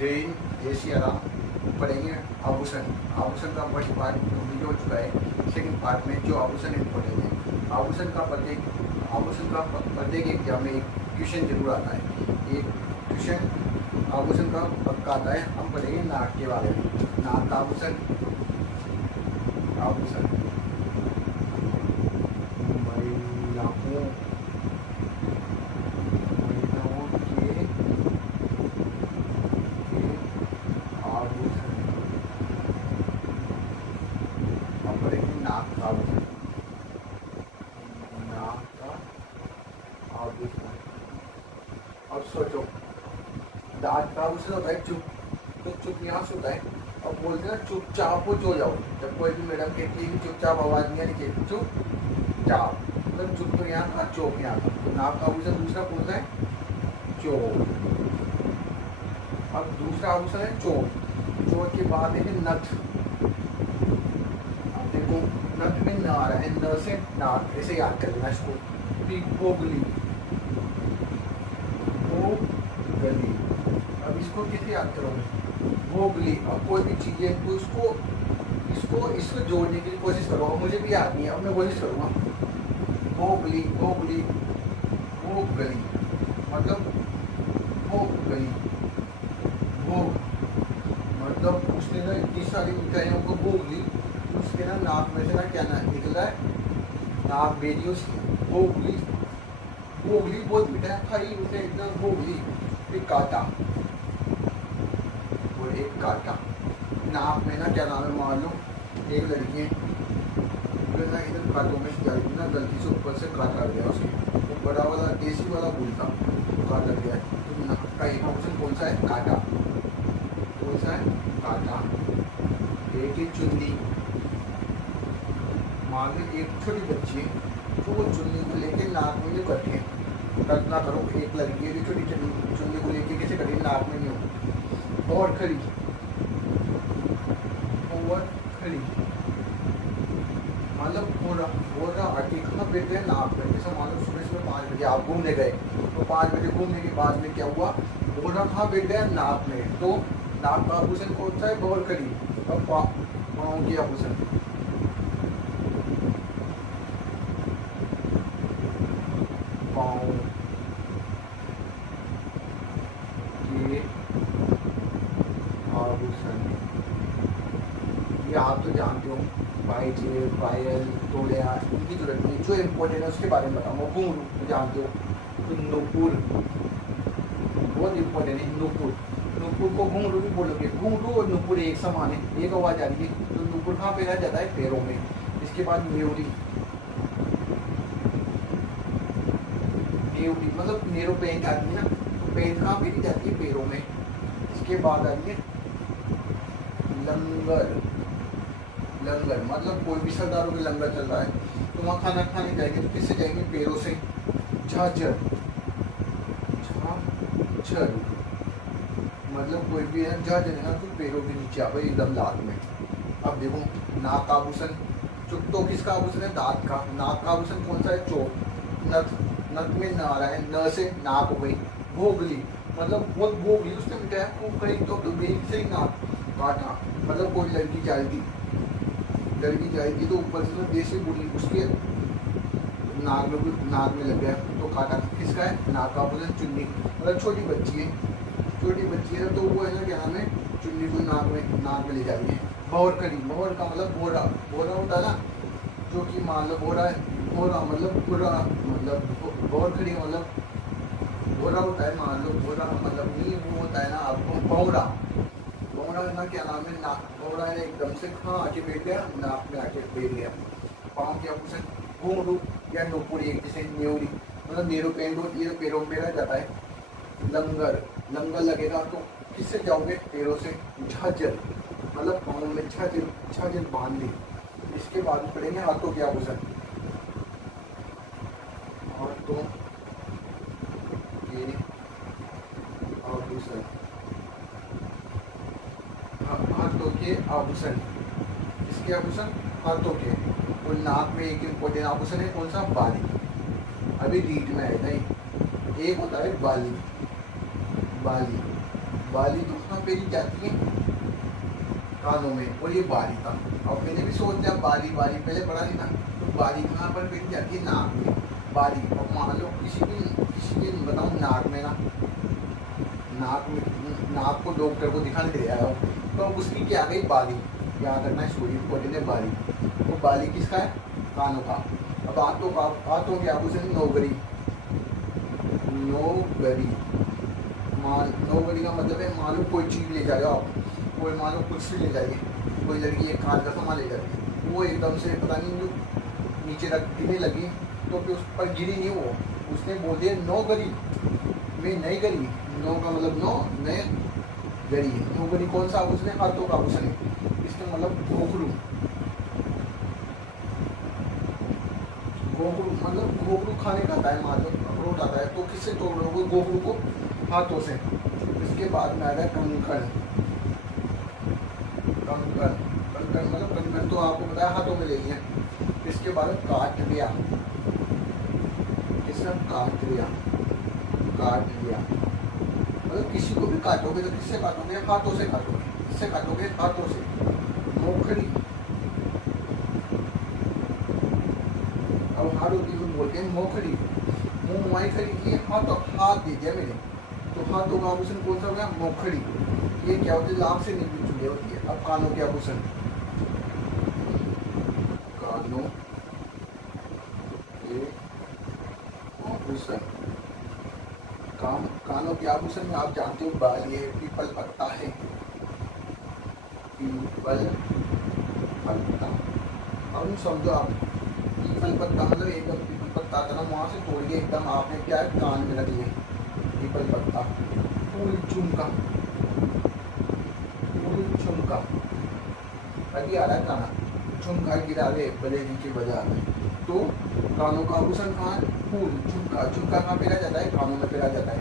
जैन जय श्री राम पढ़ेंगे आभूषण। आभूषण का फर्स्ट पार्ट कंप्लीट हो चुका है। सेकंड पार्ट में जो आभूषण इम्पोर्टेंट है, आभूषण का प्रत्येक एग्जाम में एक क्वेश्चन जरूर आता है। एक क्वेश्चन आभूषण का पक्का आता है। हम पढ़ेंगे नाक के बारे में। नाक का आभूषण, आभूषण अब सोचो, दांत का आभूषण होता है चुप, तो चुप यहाँ से होता है। अब बोलते हैं चुपचाप हो जो जाओ। जब कोई भी मैडम कहती है कि चुपचाप आवाज नहीं आनी चाहिए, चुपचाप, मतलब चुप तो यहाँ था, चौक यहाँ था। तो नाक का आभूषण दूसरा कौन सा है? चोट। अब दूसरा आभूषण है चोट। चोट के बाद है नथ। अब देखो नथ में न आ रहा है, न से नाक, ऐसे याद कर लेना इसको। Googly, googly. अब इसको कैसे याद करोगे? गोगली। अब कोई भी चीज़ है तो इसको जोड़ने की कोशिश करो। मुझे भी याद नहीं है, अब मैं कोशिश करूँगा। गोगली, गोगली, गोगली, मतलब गोगली, भोग, मतलब उसने ना इतनी सारी मिठाइयों को भोग ली, उसके ना नाक में से ना क्या ना निकल रहा है, नाक बेरी उसकी। भोगली, भोगली बहुत मीठा है, खाई उसे एकदम भोगली। एक काटा, वो एक काटा। नाक में ना क्या नाम है, मान लो एक लड़की है, ना इधर काटों में से जाएगी ना, गलती से ऊपर से काटा गया उसकी, वो बड़ा वाला देसी वाला फूल था, तो काटा गया है। तो नाक का एक ऑप्शन कौन सा है? काटा। कौन सा है? काटा। एक ही चुन्नी। मान लो एक छोटी बच्ची है, तो वो चुन्नी को लेके नाक में जो करती है, कल्पना करो एक लड़की है जो छोटी चुन्नी को लेके कैसे करी, नाक में नहीं हो, और खड़ी, और खड़ी, मतलब पूरा आके कहाँ बैठ गए? नाक में। जैसे मान लो सुबह 5 बजे आप घूमने गए, तो 5 बजे घूमने के बाद में क्या हुआ? बोरा कहाँ बैठ गया? नाक में। तो नाक का आभूषण कौन सा है? बहुत खड़ी। और पाँव की आभूषण, पाँव के आभूषण, ये आप तो जानते हो, पायजेब, पायल, तोड़िया, इनकी जरूरत नहीं। जो इम्पोर्टेंट है उसके बारे में बताऊँगा। घुंघरू जानते हो, तो नुपुर बहुत इम्पोर्टेंट है। नुपुर, नुपुर को घुंघरू भी बोलोगे। घुंघरू और नुपुर एक समान है, एक आवाज आ रही है। तो नुपुर कहाँ पे रह जाता है? पैरों में। इसके बाद न्यूरी, न्यूरी मतलब नेरो पेंट आती है ना, तो पेंट कहाँ पे नहीं जाती है? पैरों में। इसके बाद आ रही है लंगर। लंगर मतलब कोई भी सरदारों के लंगर चल रहा है, तो वहाँ खाना खाने जाएंगे, तो किससे जाएंगे? पैरों से। झाझर, झाझर मतलब कोई भी है झाझर है ना, तो पैरों के नीचे आवे एकदम लात में। अब देखो नाक आभूषण, चुप तो किसका आभूषण है? दांत का। नाक का आभूषण कौन सा है? चोट। नथ, नथ में न आ रहा है, न से नाक हो गई। भोगली मतलब बहुत भोगली उसने मिटाया, वो कहीं तो बेच से ही नाक काटा, मतलब कोई लड़की जाएगी, तो ऊपर से तो देसी बुढ़ी उसके नाक में लग गया, तो काटा। किसका है? नाक का आभूषण चुन्नी, मतलब छोटी बच्ची है, तो वो है ना क्या नाम है, चुन्नी को नाक में ले जाएंगे। भौर करी, भौर का मतलब बोरा, बोरा होता है ना, जो कि मान लो बोरा है, बोरा मतलब पूरा, मतलब भौर खड़ी मतलब बोरा होता है, मान लो बोरा मतलब नहीं, वो होता है ना आपको भौरा। भौरा ना क्या नाम है? नाक। भौरा है एकदम से कहाँ आके बैठ गया? नाक में आके बैठ गया। पाँव के आभूषण घुंघरू या नुपुर, एक जैसे न्यूरी, मतलब नेरो पेंट होती है, पैरों में रह जाता है। लंगर, लंगर लगेगा तो किससे जाओगे? पैरों से। झाझर मतलब पाँव में झाझर बांध ली। इसके बाद पढ़ेंगे हाथों के आभूषण। हाथों के आभूषण, हाथों के आभूषण, किसके आभूषण? हाथों के। तो नाक में एक इम्पोर्टेंट आभूषण है, कौन सा? बाली। अभी रीड में है नहीं, एक होता है बाली, बाली, बाली तो कहाँ पहनी जाती है? कानों में। और ये बाली था, अब मैंने भी सोच लिया बाली बाली पहले पढ़ा थी ना, तो बाली कहाँ पर पहनी जाती है? नाक में। बाली, अब मान लो किसी के बताऊँ नाक में ना, नाक को डॉक्टर को दिखाने के लिए आया हो, तो अब उसकी क्या आ गई? बाली। याद रखना है, स्टोरी इम्पोर्टेंट है। बाली, तो बाली किसका है? कानों का। अब हाथों के आभूषण नौगरी। नौगरी का मतलब है, मान लो कोई चीज ले जाएगा आप, कोई मान लो कुछ भी ले जाइए, कोई लड़की एक कान का सामान ले जाती है, वो एकदम से पता नहीं जो नीचे रख गिरने लगी, तो फिर उस पर गिरी नहीं, वो उसने बोल दिया नो गरी, मैं नहीं गरी। नो का मतलब नो, मैं गरी। नो गरी कौन सा आभूषण है? हाथों का आभूषण है। इसका मतलब घोघरू। घोघरू मतलब घोघरू खाने का आता है, मान लो अखरोट आता है, तो किससे तोड़ लोगे? घोघरू को हाथों से। इसके बाद में आ गया कंकण। कंकण मतलब कंकण तो आपको पता है हाथों में ले लिया। इसके बाद काट लिया, काट लिया मतलब किसी को भी काटोगे तो किससे काटोगे? हाथों से काटोगे। किससे काटोगे? हाथों से। मोखड़ी, अब हाथों की बोलते हैं मोखड़ी। मुँह माई खड़ी की, हाथ दे दिया मैंने, तो हाथों का आभूषण कौन सा हो गया? मोखड़ी। ये क्या होती है? लाभ से निकली चुकी होती है। अब कानों के आभूषण, कानों के आभूषण, कानों के आभूषण में आप जानते हो बाल, ये पीपल पत्ता है, पीपल पत्ता। अब समझो आप, पीपल पत्ता मतलब एकदम पीपल पत्ता था ना, वहाँ से तोड़ के एकदम आपने क्या है? कान में रख लिया पीपल पत्ता। फूल झुमका, अभी आ रहा है गाना, झुमका गिरा रे बलेरी की वजह में। तो कानों का आभूषण कहाँ है? फूल झुमका। झुमका कहाँ पहना जाता है? कानों में पहना जाता है।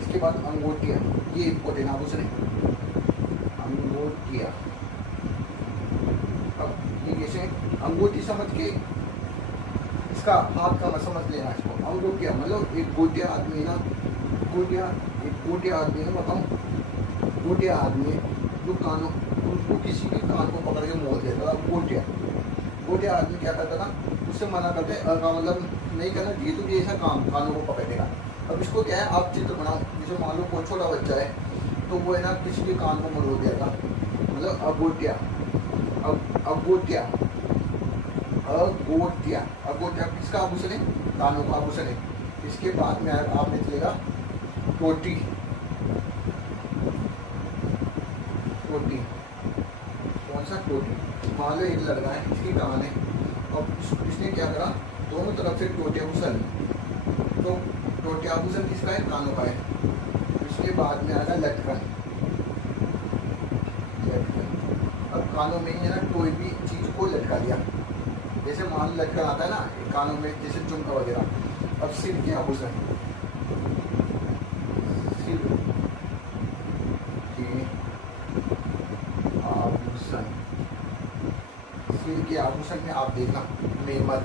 इसके बाद अंगूठिया, ये इम्पोर्टेंट आभूषण है, अंगूठिया। अब ये कैसे? अंगूठी समझ के इसका हाथ का मत समझ लेना इसको। अंगूठिया मतलब एक गोटिया आदमी ना, गोटिया आदमी ना, बताऊँ गोटिया आदमी जो कानों, उनको किसी भी कान को पकड़ के मोड़ देता था, गोटिया आदमी क्या करता था? उससे मना करते मतलब नहीं करना चाहिए, तो ये ऐसा काम कानों को पकड़ेगा। अब इसको क्या है? आप चित्र बनाओ, जैसे मान लो कोई छोटा बच्चा है, तो वो है ना किसी के कान को मरोड़ देगा, मतलब अगोटिया। अगोटिया किसका आभूषण है? कानों का आभूषण है। इसके बाद में आपने चलेगा टोटी। कौन सा? टोटी। मान लो एक लड़का है, इसकी कान है, और इसने क्या करा? दोनों तरफ से टोटिया आभूषण, तो टोटिया आभूषण किसका है? कानों का है। इसके बाद में आएगा लटकन। अब कानों में ही है ना कोई भी चीज को लटका दिया, जैसे मान लटकन आता है ना कानों में, जैसे झुमका वगैरह। अब सिर के आभूषण, सिर के आभूषण में आप देखना मेमद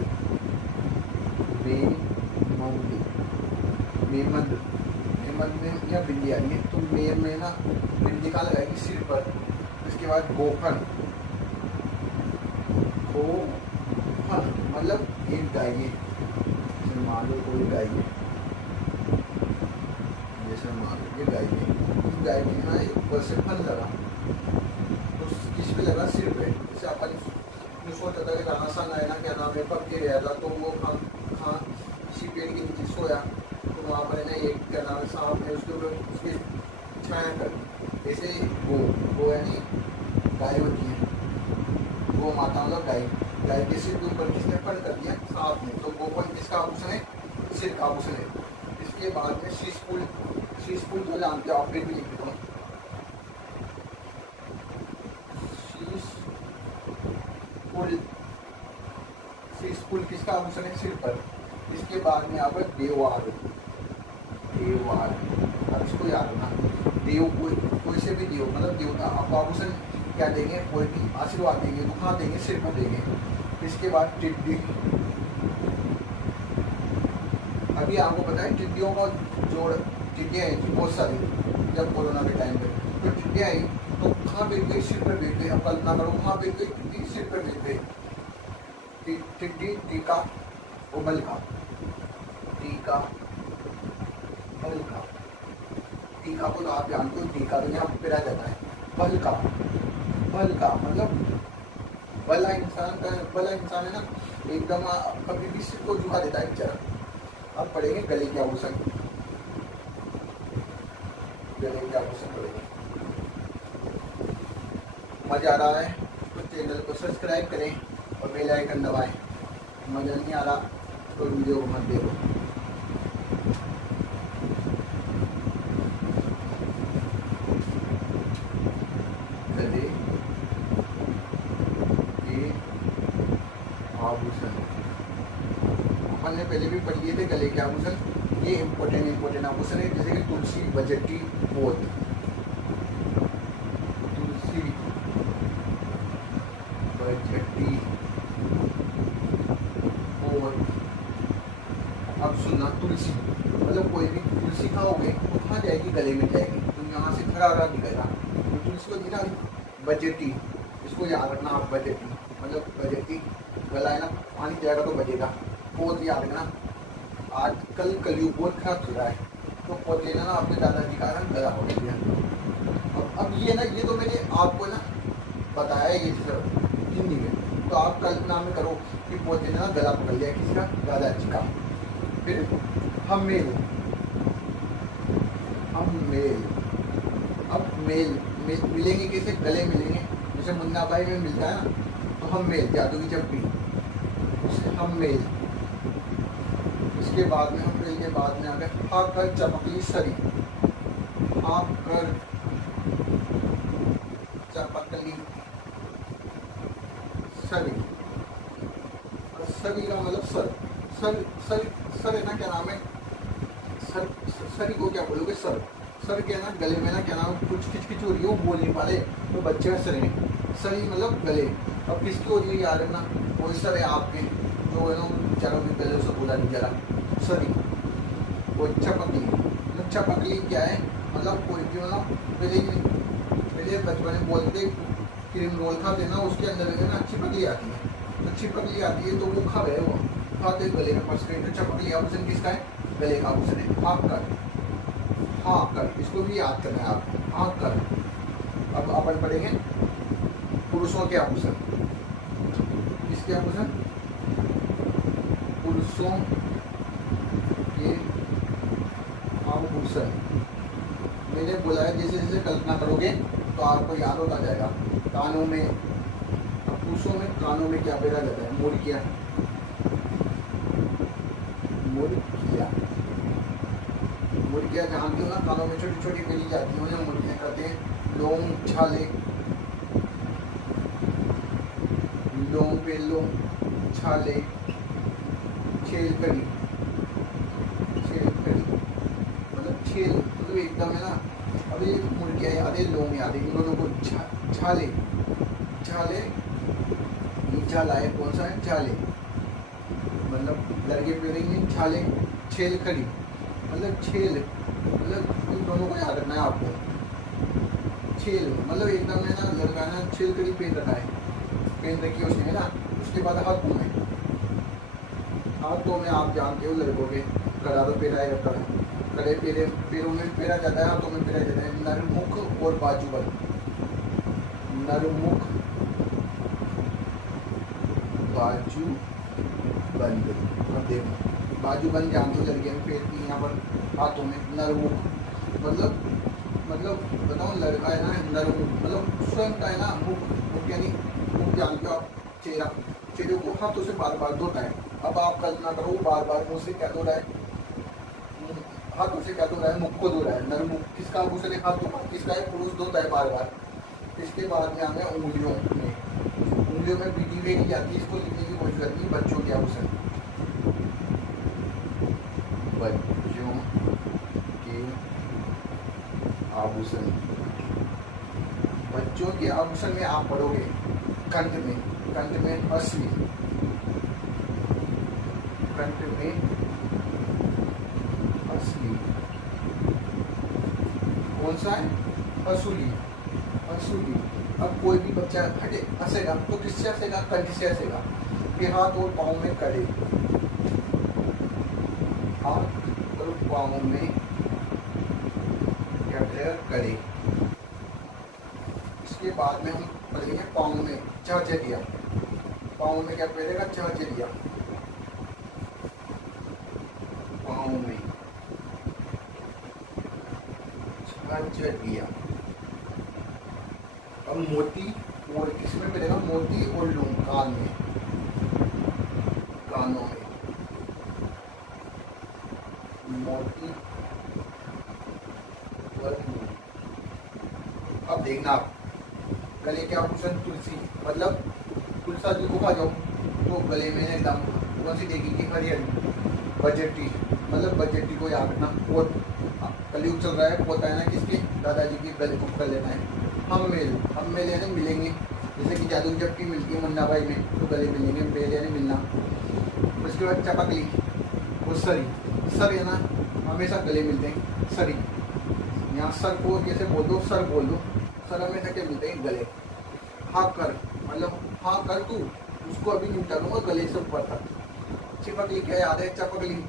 में या बिंदी आ रही है, तो मेम में ना बिंदी का लगाएगी सिर पर। इसके बाद गोफन मतलब एक गाय, मान लो कोई गाय है, जैसे मान लो ये गाय है, इस गाय में ना ऊपर से फन लगा, तो किस पे लगा? सिर पे। जैसे अपन सोचा था कि राणा सन आया ना, क्या नाम है, पक्के गया था, तो वो हाँ किसी पेड़ के नीचे सोया, तो वहाँ पर ना एक क्या नाम है सांप ने उसके ऊपर उसकी छाया कर। ऐसे वो यानी गाय होती है, वो माता मतलब गाय के सिर के ऊपर किसने फन कर दिया? सांप ने। तो गोपन किसका आभूषण है? सिर का आभूषण है। इसके बाद में शीशपुल तो जानते हो आप, फिर भी लिख देता हूँ। शीशपुल किसका आभूषण है? सिर पर। इसके बाद में आप देवार। अब इसको याद रखना, देव कोई से भी देव मतलब देवता आपको आभूषण क्या देंगे? कोई भी आशीर्वाद देंगे, तो कहाँ देंगे? सिर पर देंगे। इसके बाद टिड्डी। अभी आपको पता है टिड्डियों का जोड़ टिड्डियाँ आई थी बहुत सारी जब कोरोना के टाइम पे। तो टिड्डियाँ आई तो कहाँ बैठ गई, सिर पर बैठ गई। अब कल्पना करो कहाँ बैठ गई, टिड्डी सिर पर बैठ गई। टिड्डी टीका उबल का, टीका बल का, टीका को तो आप जानते हो, टीका तो यहाँ पेरा जाता है। बल का, बल का मतलब भला इंसान है ना, एकदम कभी भी सिर को झुका देता है बेचारा। अब पढ़ेंगे गले के आभूषण, गले के आभूषण पढ़ेंगे। मजा आ रहा है तो चैनल को सब्सक्राइब करें और बेल आइकन दबाएं। मजा नहीं आ रहा तो वीडियो को मत देखो। गले के आभूषण अपन ने पहले भी पढ़ लिए थे। गले के आभूषण ये इम्पोर्टेंट आभूषण है, जैसे कि तुलसी, बजटी, पोत। तुलसी, बजटी, पोत। अब सुनना, तुलसी मतलब कोई भी तुलसी खाओगे तो कहाँ जाएगी, गले में जाएगी। तो यहाँ से खड़ा रहा दिखेगा तो तुलसी को दिखा। बजटी, इसको याद रखना आप, बजटी मतलब बजटी गला है ना, पानी जाएगा तो बजेगा। पोत याद रखना, आजकल कलयुग बहुत खराब चल रहा है तो पोत लेना ना अपने दादाजी का गला हो गया। अब ये ना, ये तो मैंने आपको ना बताया ये सब हिंदी में, तो आप कल्पना में करो कि पोत लेना गला पकड़ लिया किसी का, दादाजी का। फिर हम मेल, अब मेल मिलेंगे कैसे, गले मिलेंगे। जैसे मुन्ना भाई में मिलता है ना, तो हम मेल, जादू की चप्पी, हम मेल। इसके बाद में हम मेल के बाद में आ गए हा कर चपकली सरी, हा कर चपकली सरी। सरी का मतलब सर, सर है ना, क्या नाम है, सरी को क्या बोलोगे, सर के ना गले में ना क्या नाम, कुछ खिचखिच हो रही है, वो बोल नहीं पा रहे तो बच्चे का सर है। सरी मतलब गले। अब किसकी हो रही है याद रखना, कोई सर है आपके जो है ना चारों के गले से बोला नहीं जा रहा। सरी वो चपकली क्या है, मतलब कोई भी मतलब पहले बचपन में बोलते क्रीम रोल खाते ना, उसके अंदर ना चिपकली आती है, तो चिपकली आती है तो वो खा गए, वो खाते गले में फंस गए। तो चपकली आभूषण किसका है, गले का आभूषण है। हाँ कर, इसको भी याद करना है आप, हाँ कर। अब अपन पढ़ेंगे पुरुषों के आभूषण। किसके आभूषण, पुरुषों के आभूषण। मैंने बोला है जैसे जैसे कल्पना करोगे तो आपको याद होता जाएगा। कानों में, अब पुरुषों में कानों में क्या पहना जाता है, मुर्गियाँ, मुर्गियाँ जानते हो ना, कानों में छोटी छोटी पहनी जाती है, मुर्गियाँ करते हैं। लोंग छाले, लोंग पे लोंग, छाले, छेल कड़ी मतलब छेल मतलब एकदम है ना। अभी मुर्गियाँ याद है, लोंग याद है, इन दोनों को छाले, नीचा लाए कौन सा है, छाले मतलब लड़के पहनेंगे छाले। छेल कड़ी मतलब छेल, मतलब इन दोनों को याद रखना है आपको। छेल मतलब एकदम है ना, लड़का ना छेल कड़ी पहन रखा है, पहन रखी है उसने ना। उसके बाद हाथों में आप जानते हो लड़कों के गला तो पहना ही रहता है, गले पैरों में पहना जाता है, हाथों में पहना जाता है। नरमुख और बाजूबंद, नरमुख बाजूबंद। अब देखो बाजूबंद जानते हो लड़कियाँ में पहनती है यहाँ पर हाथों में। नरमुख मतलब बताओ लड़का है ना, नरमुख मतलब स्वयं का है ना, मुख यानी मुख जानते हो आप, चेहरे को हाथों से बार बार धोता है। अब आप कल्पना करो बार बार मुँह से क्या धो रहा है, हाथों से क्या धो रहा है, मुख को धो रहा है। नरमुख किसका आभूषण है, हाथों का, किसका है, पुरुष धोता है बार बार। इसके बाद में आ गया उंगलियों में बीटी हुई नहीं जाती, इसको लिखने की कोशिश करती है, बच्चों के आभूषण, बच्चों के आभूषण। बच्चों के आभूषण में आप पढ़ोगे कंठ में असली, कंठ में असली, कौन सा है? हसूली। हसूली। अब कोई भी बच्चा हटे हंसेगा तो किससे हंसेगा? कंठ से हंसेगा। ये हाथ और पाँव में कड़े, हाथ और पाँव में क्या करेगा? कड़े। इसके बाद में हम पढ़ेंगे पाँव में झरझरिया। पाँव में क्या पड़ेगा? झरझरिया। पाँव में झरझरिया। अब मोती, और किसमें पड़ेगा? मोती और लूम, कान में, कानों में मोती और लूम। अब देखना आप, गले के आभूषण तुलसी, मतलब तुलसा जी को खा जाओ तो गले में एकदम कौन सी देगी? हरिहरी। बजटी, मतलब बजटी को याद रखना। और कलयुग चल रहा है, होता है ना किसके? दादाजी के गले को कर लेना है। हम मेल यानी मिलेंगे, जैसे कि जादू जब की मिलती है मुन्ना भाई में तो गले मिलेंगे, मेल यानी मिलना। उसके बाद चपकली और सरी। सर है ना, हमेशा गले मिलते हैं। सरी, यहाँ सर को कैसे बोल दो? सर बोल दो। सर हमेशा क्या मिलते हैं? गले। हाँ कर, मतलब हाँ कर तू, उसको अभी निपटा दूंगा गले से ऊपर तक। चिपकली क्या याद है? चपकली,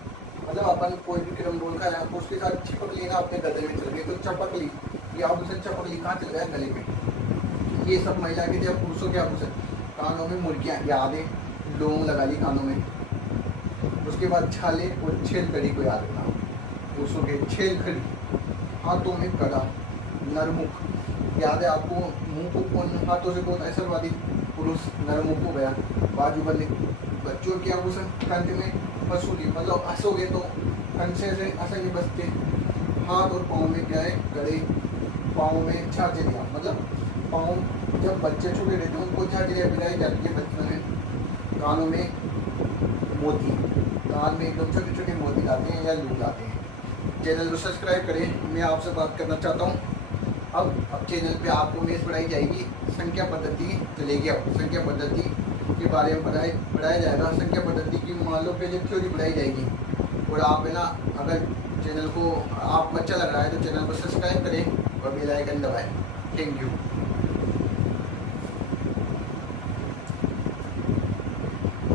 मतलब अपन कोई भी क्रम बोल का तो उसके साथ चिपकली ना अपने गले में चल गई तो चपकली। ये आभूषण चपकली कहाँ चल गया? गले में। ये सब महिला के थे। पुरुषों के आभूषण, कानों में मुर्गियाँ याद है, लौंग लगा ली कानों में। उसके बाद छाले और छेल कड़ी को याद रखना। पुरुषों के छेल खड़ी, हाथों में कड़ा, नरमुख याद है आपको? मुंह को कौन हाथों से बहुत ऐश्वर्यवादी पुरुष नरमुख हो गया। बाजू बंदी। बच्चों के आभूषण कंठ में हसूली, मतलब हंसोगे तो कंठ से हंसेंगे बचते। हाथ और पाँव में क्या है? कड़े। पाँव में झांझरिया, मतलब पाँव जब बच्चे छोटे रहते हैं उनको झांझरिया पिलाई जाती है बचपन में। कानों में मोती, कान में एकदम छोटे छोटे मोती लाते हैं या लूट लाते हैं। चैनल को सब्सक्राइब करें। मैं आपसे बात करना चाहता हूँ, अब चैनल पे आपको मेज पढ़ाई जाएगी, संख्या पद्धति चलेगी। अब संख्या पद्धति के बारे में पढ़ाया जाएगा। संख्या पद्धति की मान लो पहले थ्योरी पढ़ाई जाएगी। और आप है ना, अगर चैनल को आपको अच्छा लग रहा है तो चैनल को सब्सक्राइब करें और बेल आइकन दबाएं। Thank you.